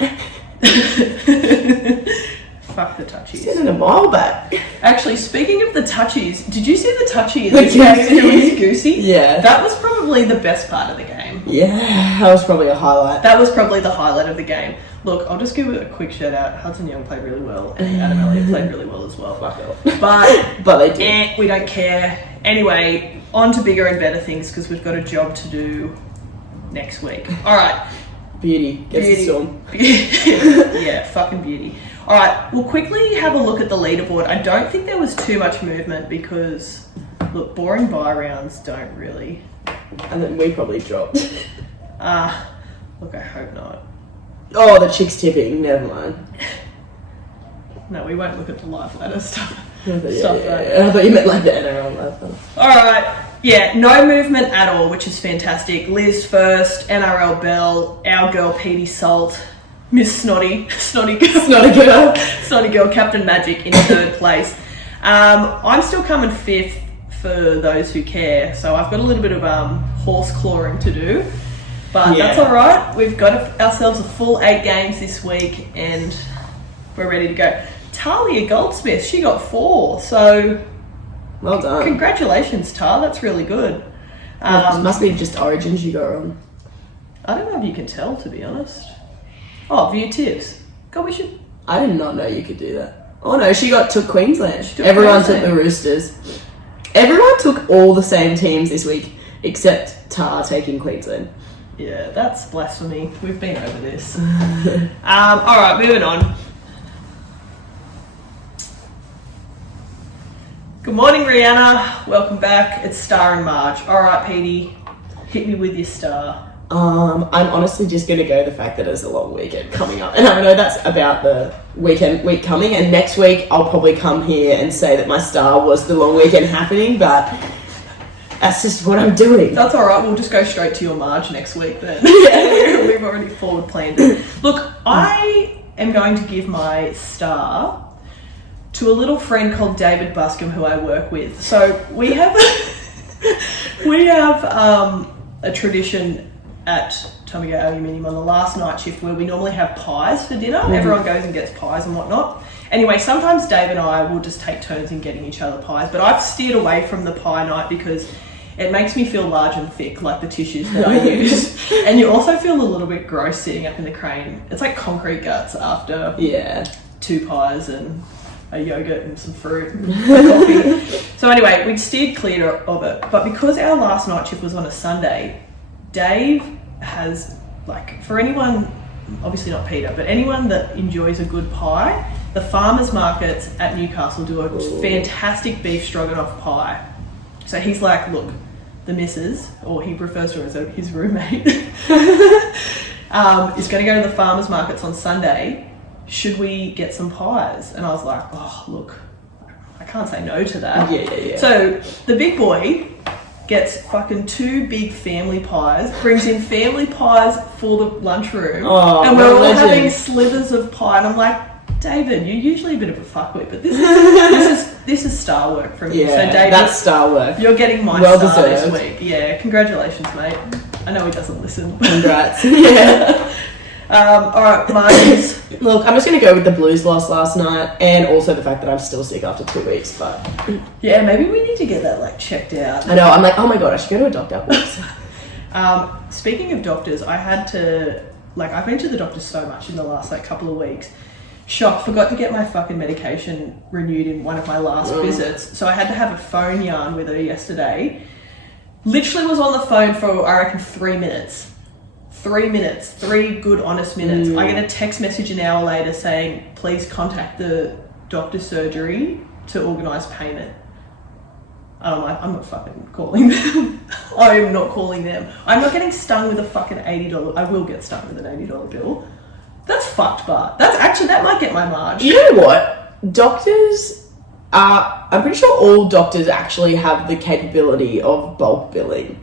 Fuck the touchies. Sitting a mile back. Actually, speaking of the touchies, did you see the touchie in this game who was Goosey? Yeah. That was probably the best part of the game. Yeah, that was probably a highlight. That was probably the highlight of the game. Look, I'll just give it a quick shout out. Hudson Young played really well, and Adam Elliott played really well as well. Fuck off. But they did. We don't care. Anyway, on to bigger and better things because we've got a job to do next week. All right. Beauty gets the storm. Yeah, fucking beauty. All right, we'll quickly have a look at the leaderboard. I don't think there was too much movement because, look, boring bye rounds don't really. And then we probably dropped. Look, I hope not. Oh, the Chix tipping. Never mind. No, we won't look at the live ladder stuff. I thought you meant like the NRL live ladder. All right. yeah, no movement at all, which is fantastic. Liz first, NRL Bell, our girl Petey Salt, Miss Snotty girl, Captain Magic in third place. I'm still coming fifth for those who care, so I've got a little bit of horse clawing to do, but that's all right. We've got ourselves a full 8 games this week, and we're ready to go. Talia Goldsmith, she got 4, so well done. Congratulations, Tar. That's really good. Must be just Origins you got wrong. I don't know if you can tell, to be honest. Oh, view tips. God, we should. I did not know you could do that. Oh no, she took Queensland. Everyone took the Roosters. Everyone took all the same teams this week except Tar taking Queensland. Yeah, that's blasphemy. We've been over this. All right, moving on. Good morning, Rihanna. Welcome back. It's Star and Marge. All right, Petey, hit me with your star. I'm honestly just going to go the fact that it's a long weekend coming up. And I know that's about the week coming. And next week, I'll probably come here and say that my star was the long weekend happening. But that's just what I'm doing. That's all right. We'll just go straight to your Marge next week then. Yeah. We've already forward planned it. Look, I am going to give my star to a little friend called David Buscombe who I work with. So we have a tradition at Tomago Aluminium on the last night shift where we normally have pies for dinner. Everyone goes and gets pies and whatnot. Anyway, sometimes Dave and I will just take turns in getting each other pies, but I've steered away from the pie night because it makes me feel large and thick, like the tissues that I use. And you also feel a little bit gross sitting up in the crane. It's like concrete guts after 2 pies and a yogurt and some fruit and coffee. So anyway, we'd steered clear of it. But because our last night shift was on a Sunday, Dave has, like, for anyone, obviously not Peter, but anyone that enjoys a good pie, the farmers markets at Newcastle do a fantastic beef stroganoff pie. So he's like, look, the missus, or he refers to her as his roommate, is going to go to the farmers markets on Sunday. Should we get some pies? And I was like, oh, look, I can't say no to that. Yeah. So the big boy gets fucking 2 big family pies, brings in family pies for the lunchroom, and we're all having slivers of pie. And I'm like, David, you're usually a bit of a fuckwit, but this is star work from you. Yeah, so David, that's star work. You're getting my well star deserved. this week. Yeah, congratulations, mate. I know he doesn't listen. Congrats. Yeah. All right, Marge. Look, I'm just going to go with the Blues loss last night and also the fact that I'm still sick after 2 weeks, but... Yeah, maybe we need to get that, like, checked out. I know, I'm like, oh my god, I should go to a doctor. Speaking of doctors, I've been to the doctor so much in the last, like, couple of weeks. Shock, forgot to get my fucking medication renewed in one of my last visits, so I had to have a phone yarn with her yesterday. Literally was on the phone for, I reckon, 3 minutes. 3 minutes, 3 good, honest minutes. I get a text message an hour later saying, please contact the doctor's surgery to organise payment. I'm like, I'm not fucking calling them. I am not calling them. I'm not getting stung with a fucking $80. I will get stung with an $80 bill. That's fucked, but that might get my Marge. You know what? Doctors are, I'm pretty sure all doctors actually have the capability of bulk billing.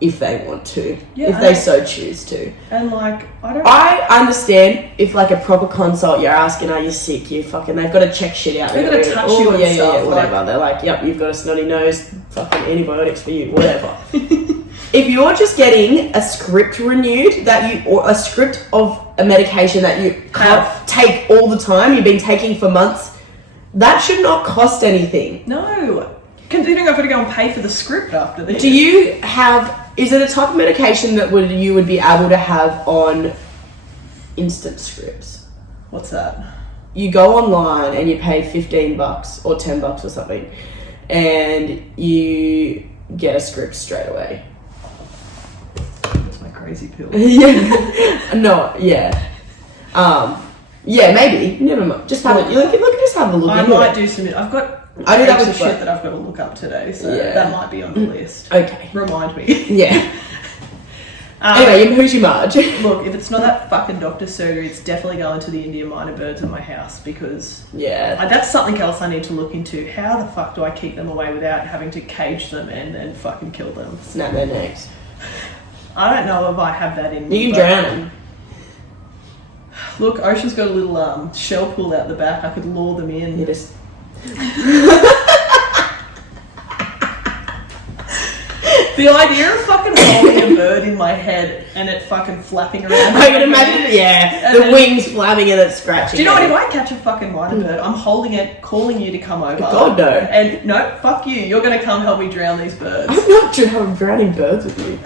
If they want to. Yeah, if they so choose to. And like, I understand if like a proper consult, you're asking, are you sick? They've got to check shit out. They're going to touch you and stuff. Whatever. They're like, yep, you've got a snotty nose, fucking antibiotics for you, whatever. If you're just getting a script renewed, or a script of a medication that you can't take all the time, you've been taking for months, that should not cost anything. No. Considering I've got to go and pay for the script after this. Is it a type of medication that you would be able to have on instant scripts? What's that? You go online and you pay $15 or $10 or something, and you get a script straight away. That's my crazy pill. Yeah. No. Yeah. Yeah. Maybe. Never mind. Just have it. Just have a look. I might do some. I've got. I do that with shit that I've got to look up today, so that might be on the list. Okay. Remind me. Yeah. Anyway, who's your Marge? Look, if it's not that fucking doctor's surgery, it's definitely going to the Indian minor birds in my house because that's something else I need to look into. How the fuck do I keep them away without having to cage them and then fucking kill them? Snap their necks. I don't know if I have that in me. You can drown them. Look, Ocean's got a little shell pool out the back. I could lure them in. You just... The idea of fucking holding a bird in my head and it fucking flapping around. I can imagine it, the wings flapping and it scratching. Do you know what? If I catch a fucking minor bird, I'm holding it, calling you to come over. God, no. And no, fuck you. You're going to come help me drown these birds. I'm not drowning birds with you.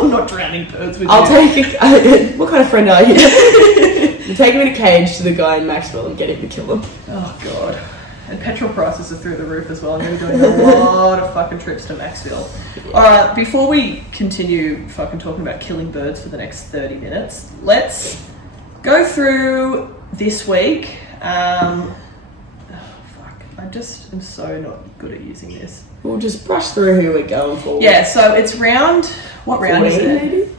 I'm not drowning birds with you. I'll take it. What kind of friend are you? You take him in a cage to the guy in Maxwell and get him to kill him. Oh, God. And petrol prices are through the roof as well. I'm going to be doing a lot of fucking trips to Maxville. Yeah. Alright, before we continue fucking talking about killing birds for the next 30 minutes, let's go through this week. Oh, fuck. I just am so not good at using this. We'll just brush through who we're going for. Yeah, so it's round... What round is it? Maybe?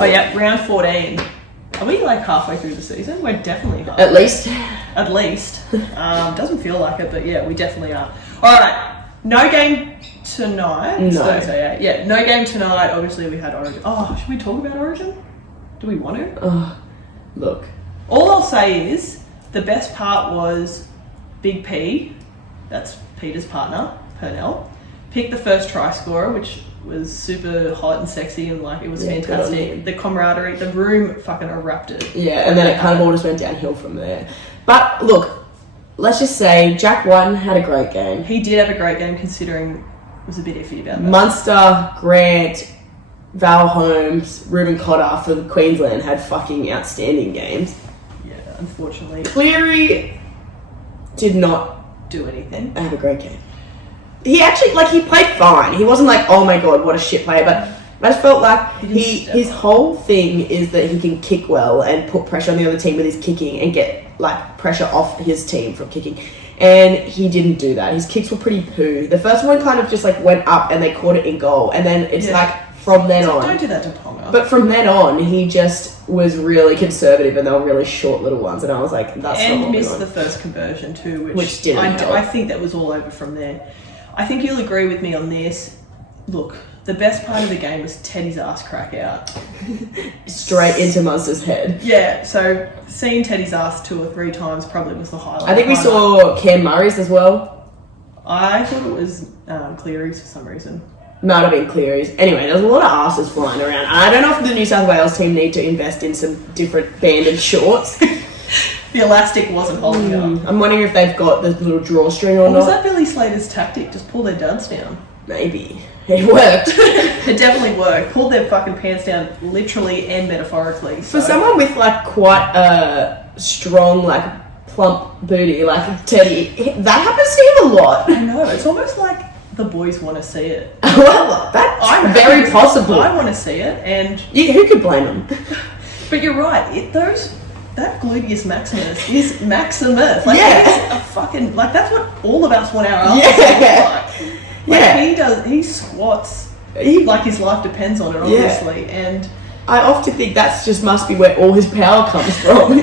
Oh, yeah, round 14. Are we like halfway through the season? We're definitely halfway. At least. At least. Doesn't feel like it, but yeah, we definitely are. Alright, no game tonight. No. So, yeah, no game tonight. Obviously, we had Origin. Oh, should we talk about Origin? Do we want to? Oh, look. All I'll say is the best part was Big P, that's Peter's partner, Purnell, picked the first try scorer, which was super hot and sexy and like it was fantastic. The camaraderie, the room fucking erupted. Yeah, and then it kind of all just went downhill from there. But look, let's just say Jack Whiten had a great game. He did have a great game considering it was a bit iffy about that. Munster, Grant, Val Holmes, Ruben Cotter for Queensland had fucking outstanding games. Yeah, unfortunately. Cleary did not do anything. Have a great game. He actually, he played fine. He wasn't like, oh my god, what a shit player, but I just felt like his whole thing is that he can kick well and put pressure on the other team with his kicking and get, pressure off his team from kicking. And he didn't do that. His kicks were pretty poo. The first one kind of just, went up and they caught it in goal. And then it's from then on. Don't do that to Ponga. But from then on, he just was really conservative and they were really short little ones. And I was like, that's not what we want. And missed the first conversion too, which didn't help. I think that was all over from there. I think you'll agree with me on this. Look, the best part of the game was Teddy's ass crack out. Straight into Munster's head. Yeah, so seeing Teddy's ass 2 or 3 times probably was the highlight. I think we saw Cam Murray's as well. I thought it was Cleary's for some reason. Might have been Cleary's. Anyway, there's a lot of asses flying around. I don't know if the New South Wales team need to invest in some different banded shorts. The elastic wasn't holding up. I'm wondering if they've got the little drawstring or not. Was that Billy Slater's tactic? Just pull their duds down? Maybe. It worked. It definitely worked. Pulled their fucking pants down, literally and metaphorically. So. For someone with quite a strong, plump booty, Teddy, that happens to him a lot. I know. It's almost like the boys want to see it. Well, that's very possible. I want to see it, and who could blame them? But you're right. That gluteus maximus is Maximus. It's a fucking that's what all of us want our arms to look like. He squats like his life depends on it, obviously. And I often think that's just must be where all his power comes from.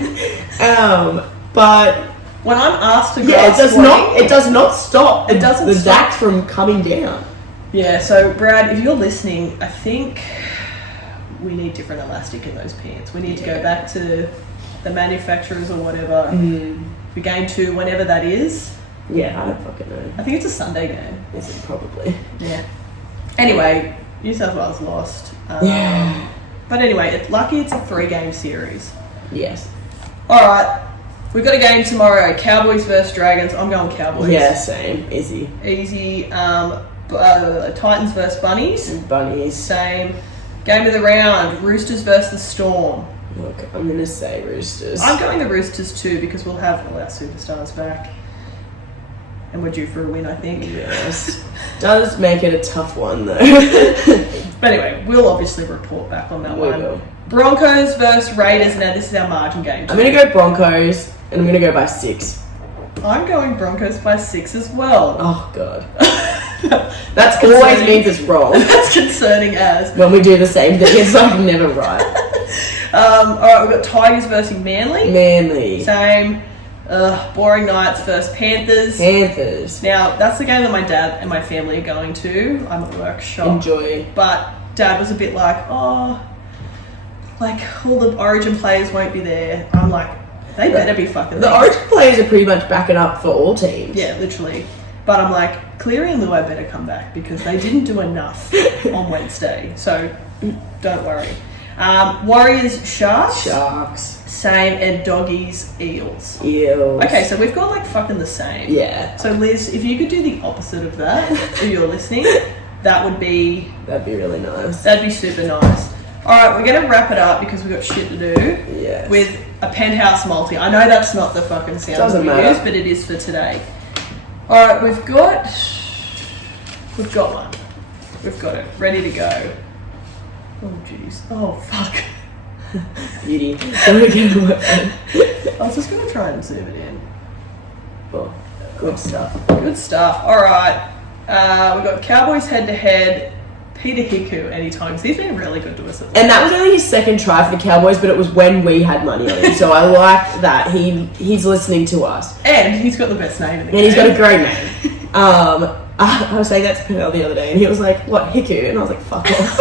But when I'm asked to go it does not stop it doesn't the stop Dax from coming down. Yeah, so Brad, if you're listening, I think we need different elastic in those pants. We need to go back to the manufacturers or whatever for game 2, whenever that is. Yeah, I don't fucking know. I think it's a Sunday game. Is it probably? Yeah. Anyway, New South Wales lost. But anyway, lucky it's a 3-game series. Yes. Alright, we've got a game tomorrow. Cowboys versus Dragons. I'm going Cowboys. Yeah, same. Easy. Titans versus Bunnies. Bunnies. Same. Game of the round. Roosters versus the Storm. Look, I'm going to say Roosters. I'm going the Roosters too because we'll have all our superstars back. And we're due for a win, I think. Yes. Does make it a tough one, though. But anyway, we'll obviously report back on that one. Will. Broncos versus Raiders. Now, this is our margin game too. I'm going to go Broncos, and I'm going to go by 6. I'm going Broncos by 6 as well. Oh, God. That's always means it's wrong. That's concerning as. When we do the same thing, it's like never right. Alright, we've got Tigers versus Manly. Manly. Same. Boring Knights versus Panthers. Panthers. Now, that's the game that my dad and my family are going to. I'm at work, shocked. Enjoy. But Dad was a bit like, oh, like all the Origin players won't be there. I'm like, they better be fucking there. The Origin players are pretty much backing up for all teams. Yeah, literally. But I'm like, Cleary and Luai better come back because they didn't do enough on Wednesday. So don't worry. Warriors, Sharks. Sharks. Same. And Doggies, Eels. Eels. Okay, so we've got like fucking the same. Yeah. So Liz, if you could do the opposite of that, if you're listening, that'd be really nice. That'd be super nice. Alright, we're gonna wrap it up because we've got shit to do. Yeah. With a Penthouse Multi. I know that's not the fucking sound Doesn't we matter. use, but it is for today. Alright, we've got one. We've got it. Ready to go. Oh jeez. Oh fuck. Beauty. I I was just gonna try and zoom it in. Oh, good stuff. Good stuff. Alright. We've got Cowboys head to head. Peter Hiku anytime. He's been really good to us. And that was only his second try for the Cowboys, but it was when we had money on him. So I like that. He's listening to us. And he's got the best name in the game. And he's got a great name. I was saying that to Penel the other day, and he was like, what, Hiku? And I was like, fuck off.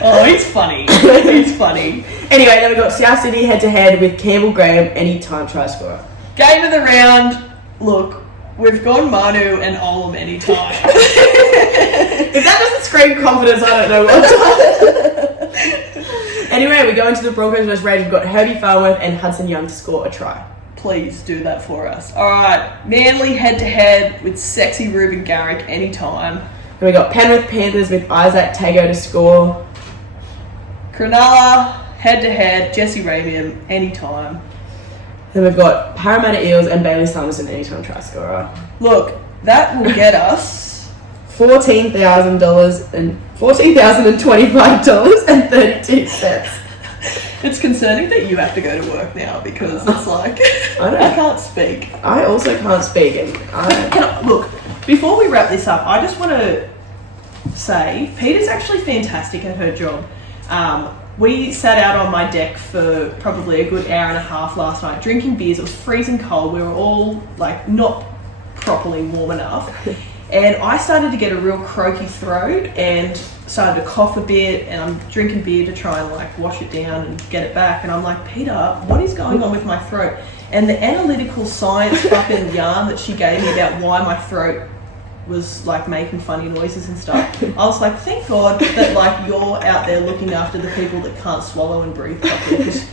Oh, he's funny. He's funny. Anyway, then we got South Sydney head to head with Campbell Graham, anytime try scorer. Game of the round. Look, we've gone Manu and Olam anytime. If that doesn't scream confidence, I don't know what. Anyway, we go into the Broncos versus Raiders. We've got Herbie Farnworth and Hudson Young to score a try. Please do that for us. Alright, Manly head to head with sexy Ruben Garrick anytime. And we got Penrith Panthers with Isaac Tago to score. Cronulla head to head, Jesse Ramian anytime. Then we've got Parramatta Eels and Bailey Sanderson anytime try scorer. Look, that will get us $14,000 and $14,025.32. It's concerning that you have to go to work now because it's like I can't speak. I also can't speak, and Look, before we wrap this up, I just want to say Peter's actually fantastic at her job. We sat out on my deck for probably a good hour and a half last night drinking beers. It was freezing cold. We were all like not properly warm enough. And I started to get a real croaky throat and started to cough a bit, and I'm drinking beer to try and like wash it down and get it back. And I'm like, Peter, what is going on with my throat? And the analytical science fucking yarn that she gave me about why my throat was like making funny noises and stuff. I was like, thank God that like you're out there looking after the people that can't swallow and breathe properly, because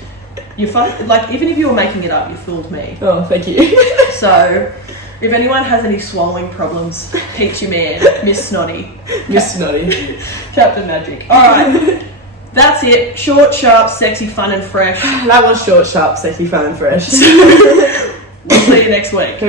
you're fun. Like even if you were making it up, you fooled me. oh, thank you. So if anyone has any swallowing problems, Pete's your man, Miss Snotty. Miss Snotty. Captain Magic. Alright. That's it. Short, sharp, sexy, fun and fresh. That was short, sharp, sexy, fun and fresh. We'll see you next week.